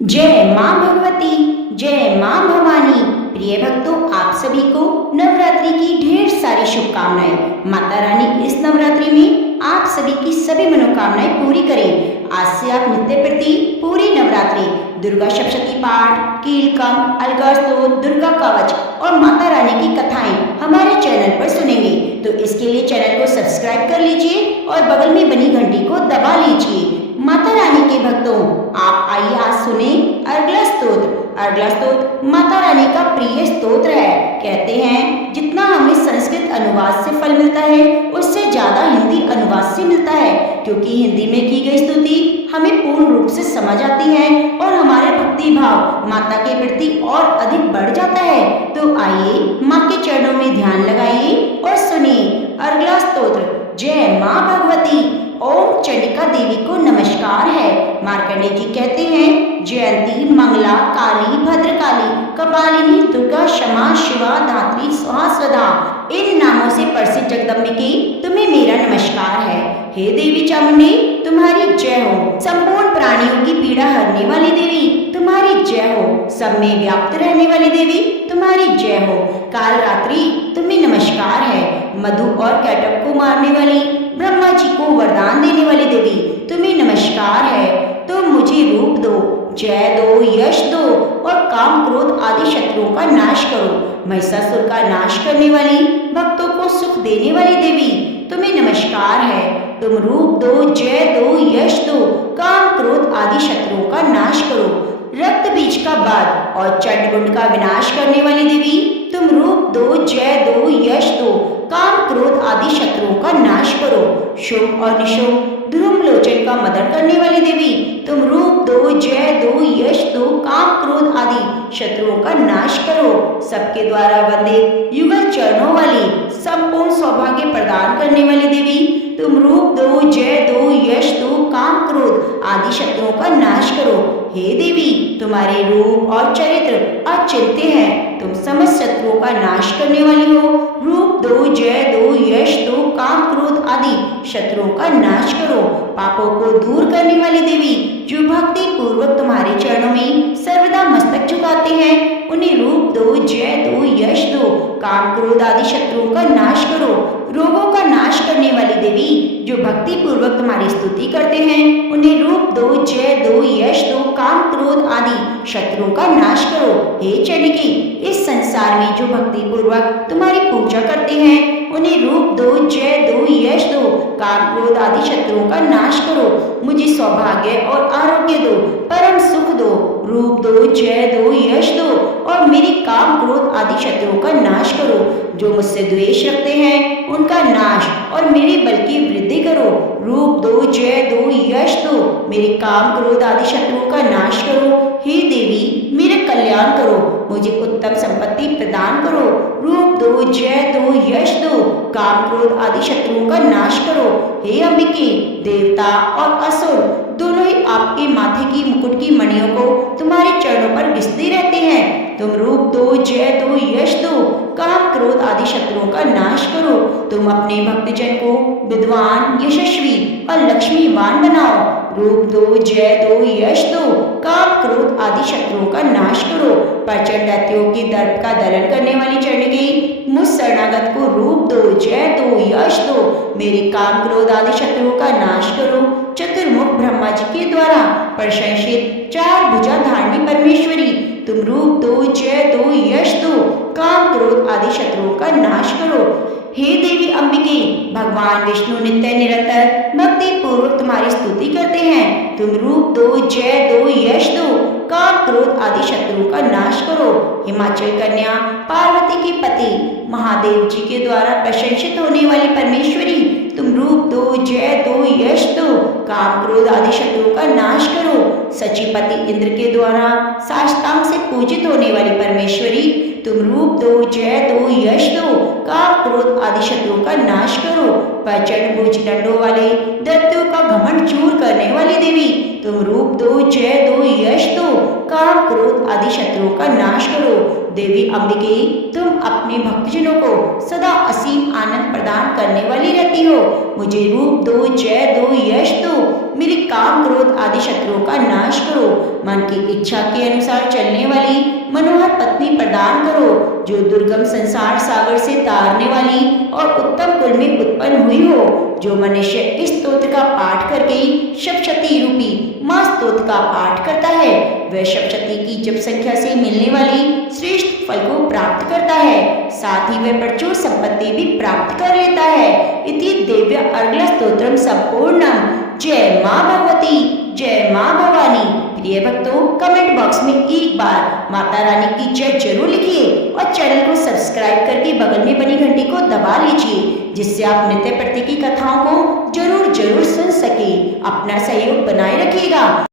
जय माँ भगवती, जय माँ भवानी। प्रिय भक्तों, आप सभी को नवरात्रि की ढेर सारी शुभकामनाएं। माता रानी इस नवरात्रि में आप सभी की सभी मनोकामनाएं पूरी करें। आज से आप नित्य प्रति पूरी नवरात्रि दुर्गा सप्तशती पाठ, कीलकम, अलगा स्तोत्र, दुर्गा कवच और माता रानी की कथाएं हमारे चैनल पर सुनेंगे। तो इसके लिए चैनल को सब्सक्राइब कर लीजिए और बगल में बनी घंटी को दबा लीजिए। माता रानी के भक्तों, आप आइए आज सुने अर्गला स्तोत्र। अर्गला स्तोत्र माता रानी का प्रिय स्तोत्र है। कहते हैं जितना हमें संस्कृत अनुवाद से फल मिलता है उससे ज्यादा हिंदी अनुवाद से मिलता है, क्योंकि हिंदी में की गई स्तुति हमें पूर्ण रूप से समझ आती है और हमारे भक्ति भाव माता के प्रति और अधिक बढ़ जाता है। तो आइए माँ के चरणों में ध्यान लगाइए और सुनिए अर्गला स्तोत्र। जय माँ भगवती। ओम चंडिका देवी को नमस्कार है। मार्कंडेय जी कहते हैं जयंती, मंगला, काली, भद्रकाली, कपालिनी, दुर्गा, क्षमा, शिवा, धात्री, स्वाहा, स्वधा, इन नामों से प्रसिद्ध जगदम्बिके तुम्हें मेरा नमस्कार है। हे देवी चामुंडी, तुम्हारी जय हो। संपूर्ण प्राणियों की पीड़ा हरने वाली देवी तुम्हारी जय हो। सब में व्याप्त रहने वाली देवी तुम्हारी जय हो। काल रात्रि तुम्हें नमस्कार है। मधु और कैटक को मारने वाली, ब्रह्मा जी को वरदान देने वाली देवी तुम्हें नमस्कार है। तुम मुझे रूप दो, जय दो, यश दो और काम क्रोध आदि शत्रुओं का नाश करो। महिषासुर का नाश करने वाली, भक्तों को सुख देने वाली देवी तुम्हें नमस्कार है। तुम रूप दो, जय दो, यश दो, काम क्रोध आदि शत्रुओं का नाश करो। रक्त बीज का वध और चंडमुंड का विनाश करने वाली देवी तुम रूप दो, जय दो, यश दो, काम क्रोध आदि शत्रुओं का नाश करो। शुभ और निशुभ, ध्रुव लोचन का मदन करने वाली देवी तुम रूप दो, जय दो, यश दो, काम क्रोध आदि शत्रुओं का नाश करो। सबके द्वारा वंदित युगल चरणों वाली, संपूर्ण सौभाग्य प्रदान करने वाली देवी तुम रूप दो, जय दो, यश दो, काम क्रोध आदि शत्रुओं का नाश करो। हे देवी, तुम्हारे रूप और चरित्र अचिंत्य हैं। तुम समस्त शत्रुओं का नाश करने वाली हो। रूप दो, जय दो, यश दो, काम क्रोध आदि शत्रुओं का नाश करो। पापों को दूर करने वाली देवी जो भक्ति पूर्वक तुम्हारे चरणों में सर्वदा मस्तक झुकाते हैं, उन्हें रूप दो, जय दो, यश दो, काम क्रोध आदि शत्रुओं का नाश करो। रोगों का नाश करने वाली देवी जो भक्ति पूर्वक तुम्हारी स्तुति करते हैं, उन्हें रूप दो, जय दो, यश दो, काम क्रोध आदि शत्रुओं का नाश करो। हे चंडिके, इस संसार में जो भक्ति पूर्वक तुम्हारी पूजा करते हैं, उन्हें रूप दो, जय दो, यश दो, काम क्रोध आदि शत्रुओं का नाश करो। मुझे सौभाग्य और आरोग्य दो, परम सुख दो। रूप दो, जय दो, यश दो और मेरे काम क्रोध आदि शत्रुओं का नाश करो। जो मुझसे द्वेष रखते हैं उनका नाश और मेरे बल की वृद्धि करो। रूप दो, जय दो, यश दो, मेरे काम क्रोध आदि शत्रुओं का नाश करो। हे देवी, मेरा कल्याण करो, मुझे उत्तम संपत्ति प्रदान करो। रूप दो, जय दो, यश दो, काम क्रोध आदि शत्रुओं का नाश करो। हे अंबिके, देवता और असुर दोनों ही आपके माथे की मुकुट की मणियों को तुम्हारे चरणों पर घिसते रहते हैं। तुम रूप दो, जय दो, यश दो, काम क्रोध आदि शत्रुओं का नाश करो। तुम अपने भक्तजन को विद्वान, यशस्वी और लक्ष्मीवान बनाओ। रूप दो, जय दो, यश दो, काम क्रोध आदि शत्रुओं का नाश करो। प्रचंड दैत्यों के दर्प का दलन करने वाली चंडिके, मुझ शरणागत को रूप दो, जय दो, यश दो, मेरे काम क्रोध आदि शत्रुओं का नाश करो। चतुर्मुख ब्रह्मा जी के द्वारा प्रशंसित चार भुजा धारणी परमेश्वरी तुम रूप दो, जय दो, यश दो, काम क्रोध आदि शत्रुओं का नाश करो। हे देवी अंबिके, भगवान विष्णु नित्य निरंतर भक्ति पूर्वक तुम्हारी स्तुति करते हैं। तुम रूप दो, जय दो, यश दो, काम क्रोध आदि शत्रुओं का नाश करो। हिमाचल कन्या पार्वती के पति महादेव जी के द्वारा प्रशंसित होने वाली परमेश्वरी तुम रूप दो, जय दो, यश दो, काम क्रोध आदि शत्रुओं का नाश करो। सचिपति इंद्र के द्वारा साष्टांग से पूजित होने वाली परमेश्वरी तुम रूप दो, जय दो, यश दो, काम क्रोध आदि शत्रुओं का नाश करो। प्रचंड भुज दंडों वाले, दैत्यों का घमंड चूर करने वाली देवी तुम रूप दो, जय दो, यश दो, काम क्रोध आदि शत्रुओं का नाश करो। देवी अंबिके, तुम अपने भक्तजनों को सदा असीम आनंद प्रदान करने वाली रहती हो। मुझे रूप दो, जय दो, यश दो, मेरे काम क्रोध आदि शत्रुओं का नाश करो, मन की इच्छा के अनुसार चलने वाली मनोहर पत्नी प्रदान करो, जो दुर्गम संसार सागर से तारने वाली और उत्तम कुल में उत्पन्न हुई हो। जो मनुष्य इस स्तोत्र का पाठ करके सप्तशती रूपी मां स्तोत्र का पाठ करता है, वह सप्तशती की जप संख्या से मिलने वाली श्रेष्ठ फल को प्राप्त करता है, साथ ही वह प्रचुर संपत्ति भी प्राप्त कर लेता है। इति दिव्य अर्गला स्तोत्रम संपूर्णम। जय मां भगवती, जय मां भवानी। प्रिय भक्तों, कमेंट बॉक्स में एक बार माता रानी की जय जरूर लिखिए और चैनल को सब्सक्राइब करके बगल में बनी घंटी को दबा लीजिए, जिससे आप नित्य प्रति की कथाओं को जरूर सुन सके। अपना सहयोग बनाए रखिएगा।